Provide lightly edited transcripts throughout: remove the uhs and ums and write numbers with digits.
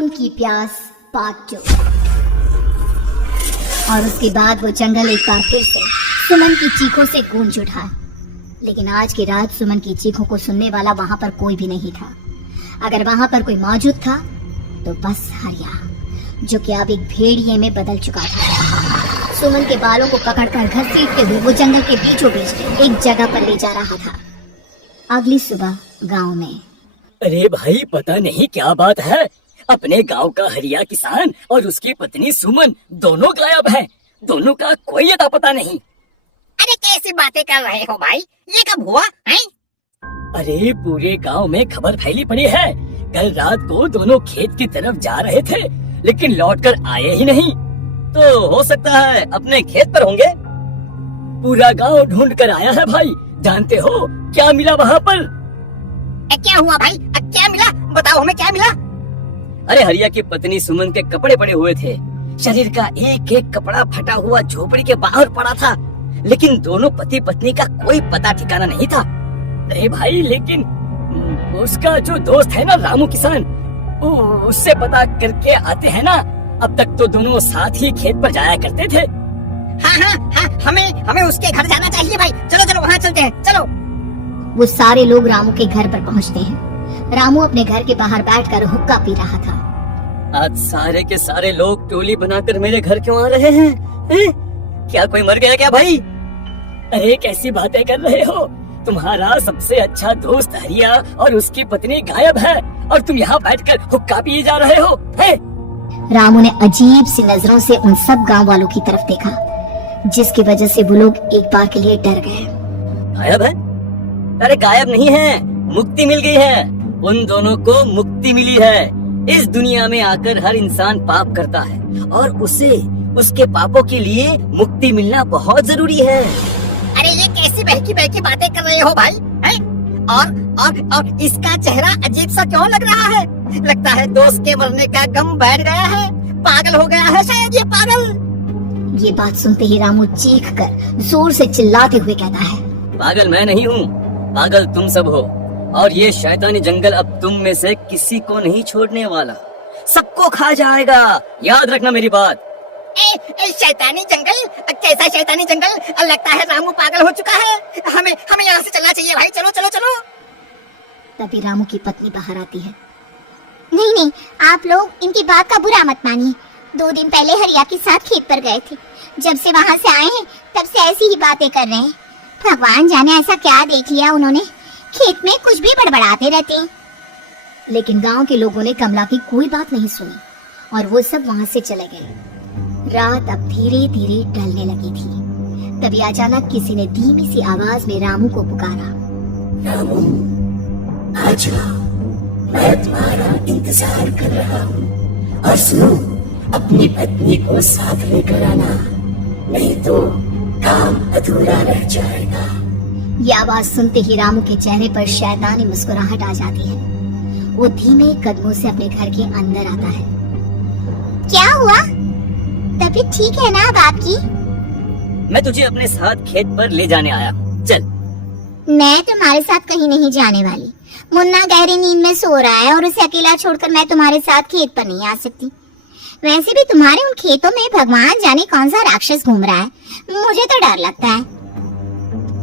खून की प्यास पार्ट 2। और उसके बाद वो जंगल एक बार फिर से सुमन की चीखों से गूंज उठा। लेकिन आज की रात सुमन की चीखों को सुनने वाला वहां पर कोई भी नहीं था। अगर वहां पर कोई मौजूद था तो बस हरिया, जो कि अब एक भेड़िए में बदल चुका था। सुमन के बालों को पकड़कर घसीटते हुए वो जंगल के बीचों बीच एक जगह पर ले जा रहा था। अगली सुबह गांव में। अरे भाई, पता नहीं क्या बात है, अपने गांव का हरिया किसान और उसकी पत्नी सुमन दोनों गायब हैं। दोनों का कोई अता पता नहीं। अरे कैसी बातें कर रहे हो भाई, ये कब हुआ है? अरे पूरे गांव में खबर फैली पड़ी है। कल रात को दोनों खेत की तरफ जा रहे थे, लेकिन लौटकर आए ही नहीं। तो हो सकता है अपने खेत पर होंगे। पूरा गांव ढूंढ कर आया है भाई। जानते हो क्या मिला वहाँ पर? क्या हुआ भाई? क्या मिला? बताओ हमें, क्या मिला? अरे हरिया की पत्नी सुमन के कपड़े पड़े हुए थे। शरीर का एक एक कपड़ा फटा हुआ झोपड़ी के बाहर पड़ा था, लेकिन दोनों पति पत्नी का कोई पता ठिकाना नहीं था। अरे भाई, लेकिन उसका जो दोस्त है ना रामू किसान, उससे पता करके आते हैं ना। अब तक तो दोनों साथ ही खेत पर जाया करते थे। हाँ, हमें उसके घर जाना चाहिए भाई। चलो चलो वहाँ चलते हैं, चलो। वो सारे लोग रामू के घर पर पहुंचते हैं। रामू अपने घर के बाहर बैठकर हुक्का पी रहा था। आज सारे के सारे लोग टोली बनाकर मेरे घर क्यों आ रहे हैं? क्या कोई मर गया क्या भाई? अरे कैसी बातें कर रहे हो? तुम्हारा सबसे अच्छा दोस्त हरिया और उसकी पत्नी गायब है और तुम यहाँ बैठकर हुक्का पिए जा रहे हो? रामू ने अजीब सी नजरों से उन सब गांव वालों की तरफ देखा, जिसकी वजह से वो लोग एक बार के लिए डर गए। गायब है? अरे गायब नहीं है, मुक्ति मिल गई है। उन दोनों को मुक्ति मिली है। इस दुनिया में आकर हर इंसान पाप करता है और उसे उसके पापों के लिए मुक्ति मिलना बहुत जरूरी है। अरे ये कैसी बहकी बहकी बातें कर रहे हो भाई? है? और इसका चेहरा अजीब सा क्यों लग रहा है? लगता है दोस्त के मरने का गम बैठ गया है। पागल हो गया है शायद ये पागल। ये बात सुनते ही रामू चीख कर जोर से चिल्लाते हुए कहता है, पागल मैं नहीं हूँ, पागल तुम सब हो। और ये शैतानी जंगल अब तुम में से किसी को नहीं छोड़ने वाला, सबको खा जाएगा। याद रखना मेरी बात। शैतानी जंगल? कैसा शैतानी जंगल? लगता है रामू पागल हो चुका है। हमें यहाँ से चलना चाहिए भाई। चलो चलो चलो। तभी रामू की पत्नी बाहर आती है। नहीं, आप लोग इनकी बात का बुरा मत मानिए। 2 दिन पहले हरिया के साथ खेत पर गए थे। जब से वहाँ से आए हैं तब से ऐसी ही बातें कर रहे हैं। भगवान जाने ऐसा क्या देख लिया उन्होंने, खेत में कुछ भी बड़बड़ाते रहते हैं। लेकिन गांव के लोगों ने कमला की कोई बात नहीं सुनी और वो सब वहाँ से चले गए। रात अब धीरे धीरे ढलने लगी थी। तभी अचानक किसी ने धीमी सी आवाज में रामू को पुकारा। रामू, आ जाओ, मैं तुम्हारा इंतजार कर रहा हूँ। और सुनो, अपनी पत्नी को साथ लेकर आना, नहीं तो काम अधूरा रह जाएगा। ये आवाज सुनते ही रामू के चेहरे पर शैतानी मुस्कुराहट आ जाती है। वो धीमे कदमों से अपने घर के अंदर आता है। क्या हुआ? तबीयत ठीक है ना अब आपकी? मैं तुझे अपने साथ खेत पर ले जाने आया। चल। मैं तुम्हारे साथ कहीं नहीं जाने वाली। मुन्ना गहरी नींद में सो रहा है और उसे अकेला छोड़कर मैं तुम्हारे साथ खेत पर नहीं आ सकती। वैसे भी तुम्हारे उन खेतों में भगवान जाने कौन सा राक्षस घूम रहा है, मुझे तो डर लगता है।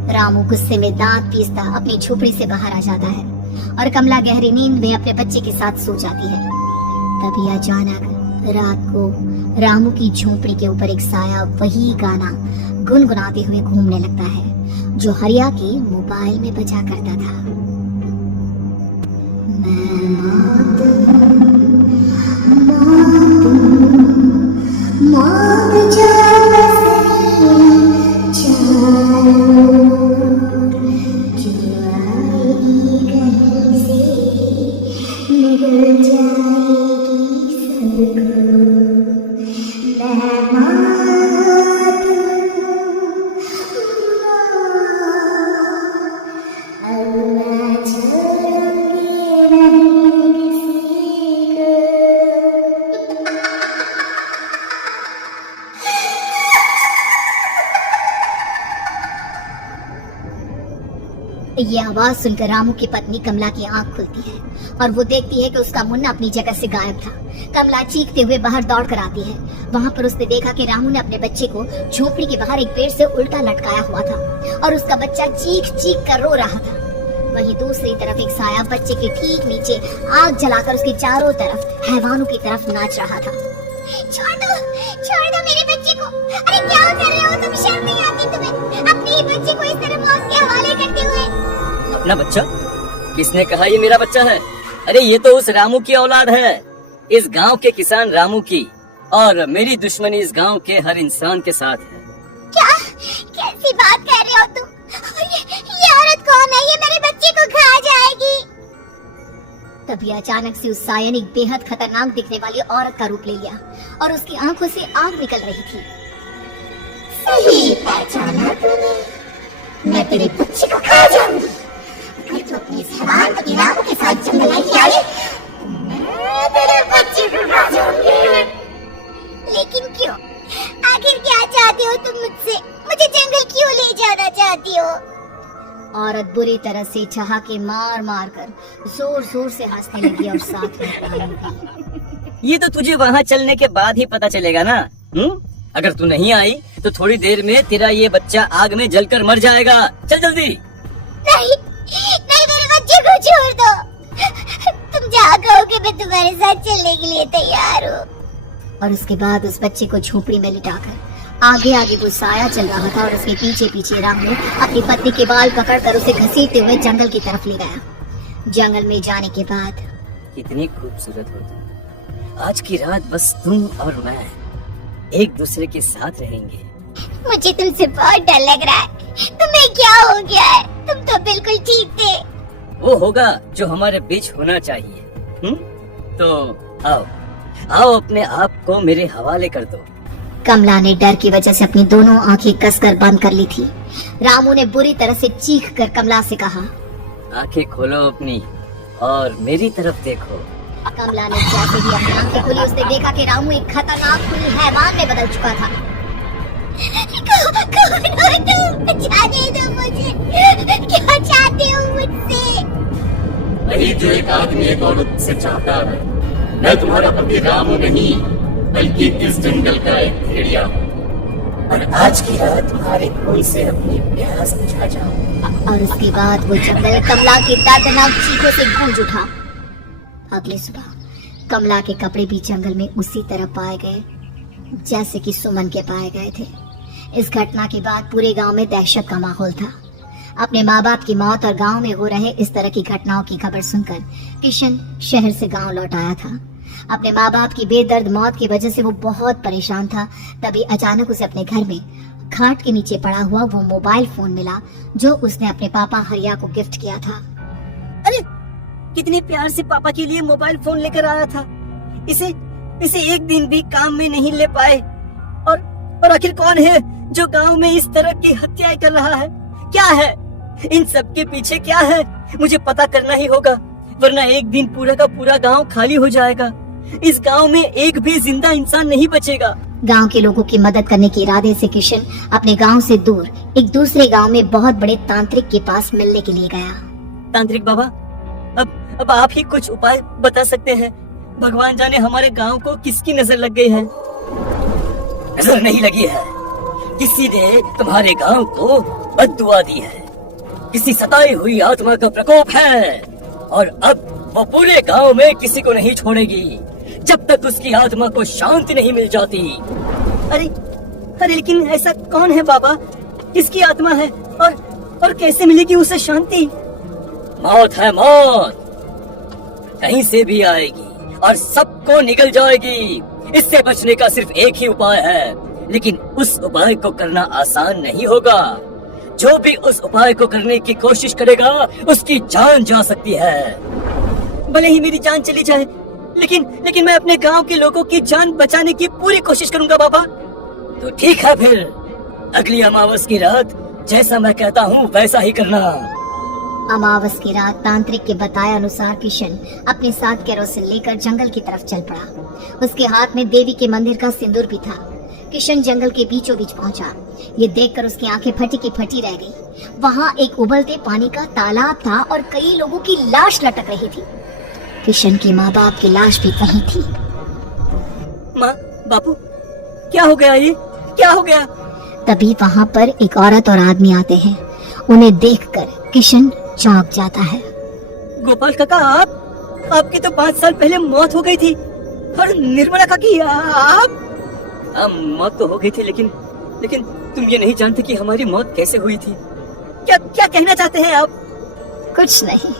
रामू गुस्से में दांत पीसता अपनी झोपड़ी से बाहर आ जाता है और कमला गहरी नींद में अपने बच्चे के साथ सो जाती है। तभी अचानक रात को रामू की झोपड़ी के ऊपर एक साया वही गाना गुनगुनाते हुए घूमने लगता है जो हरिया के मोबाइल में बजा करता था। ये आवाज सुनकर रामू की पत्नी कमला की आंख खुलती है और वो देखती है कि उसका मुन्ना अपनी जगह से गायब था। कमला चीखते हुए बाहर दौड़ कर आती है। वहाँ पर उसने देखा कि रामू ने अपने बच्चे को झोपड़ी के बाहर एक पेड़ से उल्टा लटकाया हुआ था और उसका बच्चा चीख चीख कर रो रहा था। वहीं दूसरी तरफ एक साया बच्चे के ठीक नीचे आग जलाकर उसके चारों तरफ हैवानों की तरफ नाच रहा था। छोड़ दो मेरे बच्चे को। अरे क्या कर रहे हो तुम? शर्म नहीं आती तुम्हें अपने ही बच्चे को इस तरह मौत के हवाले करते हुए? अपना बच्चा? किसने कहा ये मेरा बच्चा है? अरे ये तो उस रामू की औलाद है, इस गांव के किसान रामू की, और मेरी दुश्मनी इस गांव के हर इंसान के साथ है। क्या? कैसी बात कर रहे हो तुम? ये औरत कौन है? ये मेरे बच्चे को खा जाएगी। तभी अचानक से उस साया ने एक बेहद खतरनाक दिखने वाली औरत का रूप ले लिया और उसकी आंखों से आग निकल रही थी। सही पहचाना तूने। मैं तेरे बच्चे को खा जाऊंगी। अगर तू अपनी इस हैवान पति रामू के साथ जंगल नहीं आई, मैं तेरे बच्चे को खा जाऊंगी। लेकिन क्यों? आखिर क्या चाहते हो तुम मुझसे? मुझे जंगल क्यों ले जाना चाहती हो? औरत बुरी तरह से ठहाके मार मार कर जोर जोर से हंसने लगी और साथ में गाने लगी। ये तो तुझे वहाँ चलने के बाद ही पता चलेगा ना। अगर तू नहीं आई तो थोड़ी देर में तेरा ये बच्चा आग में जलकर मर जाएगा। चल जल्दी। नहीं, मेरे बच्चे को छोड़ दो। तुम जहाँ कहोगे मैं तुम्हारे साथ चलने के लिए तैयार हूँ। और उसके बाद उस बच्चे को झोपड़ी में लिटाकर आगे आगे वो साया चल रहा था और उसके पीछे पीछे रामू अपनी पत्नी के बाल पकड़कर उसे घसीटते हुए जंगल की तरफ ले गया। जंगल में जाने के बाद कितनी खूबसूरत हो तुम। आज की रात बस तुम और मैं एक दूसरे के साथ रहेंगे। मुझे तुमसे बहुत डर लग रहा है। तुम्हें क्या हो गया है? तुम तो बिल्कुल ठीक थे। वो होगा जो हमारे बीच होना चाहिए। तो आओ अपने आप को मेरे हवाले कर दो। कमला ने डर की वजह से अपनी दोनों आंखें कसकर बंद कर ली थी। रामू ने बुरी तरह से चीख कर कमला से कहा, आंखें खोलो अपनी और मेरी तरफ देखो। कमला ने जैसे ही अपनी आंखें खोली उसने देखा कि रामू एक खतरनाक खूनी हैवान में बदल चुका था। कौन हो तुम? जाने दो मुझे। क्या चाहते हो मुझसे? वही जो एक आदमी एक औरत से चाहता है। मैं तुम्हारा पति रामू नहीं बल्कि इस जंगल का एक भेड़िया हूँ, और आज की रात तुम्हारे खून से अपनी प्यास बुझा जाऊं। और उसके बाद वो जंगल कमला की दर्दनाक चीखों से गूंज उठा। अगली सुबह कमला के कपड़े भी जंगल में उसी तरह पाए गए जैसे कि सुमन के पाए गए थे। इस घटना के बाद पूरे गांव में दहशत का माहौल था। अपने माँ बाप की मौत और गांव में हो रहे इस तरह की घटनाओं की खबर सुनकर किशन शहर से गांव लौट आया था। अपने माँ बाप की बेदर्द मौत की वजह से वो बहुत परेशान था। तभी अचानक उसे अपने घर में खाट के नीचे पड़ा हुआ वो मोबाइल फोन मिला जो उसने अपने पापा हरिया को गिफ्ट किया था। अरे कितने प्यार से पापा के लिए मोबाइल फोन लेकर आया था। इसे एक दिन भी काम में नहीं ले पाए। और आखिर कौन है जो गांव में इस तरह की हत्याएं कर रहा है? क्या है इन सब के पीछे? क्या है? मुझे पता करना ही होगा, वरना एक दिन पूरा का पूरा गांव खाली हो जाएगा। इस गांव में एक भी जिंदा इंसान नहीं बचेगा। गांव के लोगों की मदद करने के इरादे से किशन अपने गांव से दूर एक दूसरे गांव में बहुत बड़े तांत्रिक के पास मिलने के लिए गया। तांत्रिक बाबा, अब आप ही कुछ उपाय बता सकते हैं। भगवान जाने हमारे गांव को किसकी नजर लग गई है। नजर नहीं लगी है, किसी ने तुम्हारे गांव को बद्दुआ दी है। किसी सताई हुई आत्मा का प्रकोप है, और अब वो पूरे गांव में किसी को नहीं छोड़ेगी जब तक उसकी आत्मा को शांति नहीं मिल जाती। अरे लेकिन ऐसा कौन है बाबा? किसकी आत्मा है और कैसे मिलेगी उसे शांति? मौत है, मौत कहीं से भी आएगी और सबको निगल जाएगी। इससे बचने का सिर्फ एक ही उपाय है, लेकिन उस उपाय को करना आसान नहीं होगा। जो भी उस उपाय को करने की कोशिश करेगा उसकी जान जा सकती है। भले ही मेरी जान चली जाए, लेकिन मैं अपने गांव के लोगों की जान बचाने की पूरी कोशिश करूंगा बाबा। तो ठीक है, फिर अगली अमावस की रात जैसा मैं कहता हूँ वैसा ही करना। अमावस की रात तांत्रिक के बताए अनुसार किशन अपने साथ केरोसिन लेकर जंगल की तरफ चल पड़ा। उसके हाथ में देवी के मंदिर का सिंदूर भी था। किशन जंगल के बीचों बीच पहुंचा। ये देखकर उसकी आंखें फटी की फटी रह गई। वहां एक उबलते पानी का तालाब था और कई लोगों की लाश लटक रही थी। किशन के माँ बाप की लाश भी वहीं थी। माँ, बापू, क्या हो गया? ये क्या हो गया? तभी वहां पर एक औरत और आदमी आते हैं। उन्हें देखकर किशन चौंक जाता है। गोपाल काका, आपकी तो 5 साल पहले मौत हो गई थी। और निर्मला काकी, आप? मौत तो हो गई थी, लेकिन तुम ये नहीं जानते कि हमारी मौत कैसे हुई थी। क्या कहना चाहते हैं आप? कुछ नहीं,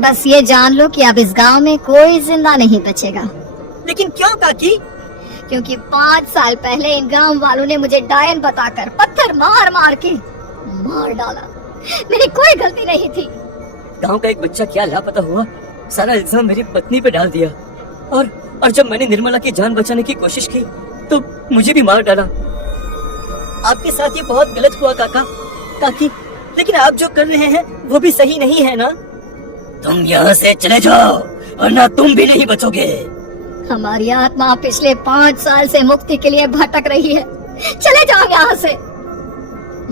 बस ये जान लो कि अब इस गांव में कोई जिंदा नहीं बचेगा। लेकिन क्यों काकी? क्योंकि 5 साल पहले इन गांव वालों ने मुझे डायन बताकर पत्थर मार मार के मार डाला। मेरी कोई गलती नहीं थी। गांव का एक बच्चा क्या लापता हुआ, सारा इल्जाम मेरी पत्नी पे डाल दिया। और जब मैंने निर्मला की जान बचाने की कोशिश की तो मुझे भी मार डाला। आपके साथ ये बहुत गलत हुआ काकी, लेकिन आप जो कर रहे हैं वो भी सही नहीं है ना? तुम यहाँ से चले जाओ वरना तुम भी नहीं बचोगे। हमारी आत्मा पिछले 5 साल से मुक्ति के लिए भटक रही है। चले जाओ यहाँ से।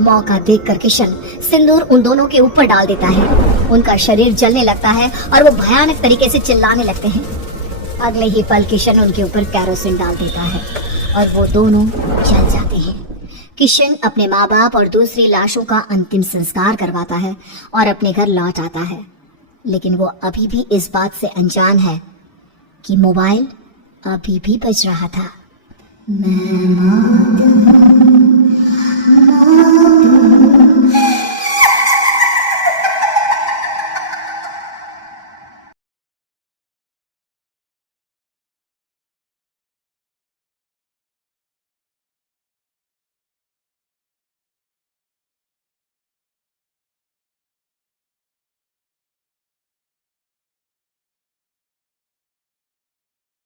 मौका देखकर किशन सिंदूर उन दोनों के ऊपर डाल देता है। उनका शरीर जलने लगता है और वो भयानक तरीके से चिल्लाने लगते हैं। अगले ही पल किशन उनके ऊपर कैरोसिन डाल देता है और वो दोनों जल जाते हैं। किशन अपने माँ बाप और दूसरी लाशों का अंतिम संस्कार करवाता है और अपने घर लौट आता है। लेकिन वो अभी भी इस बात से अनजान है कि मोबाइल अभी भी बज रहा था। मैं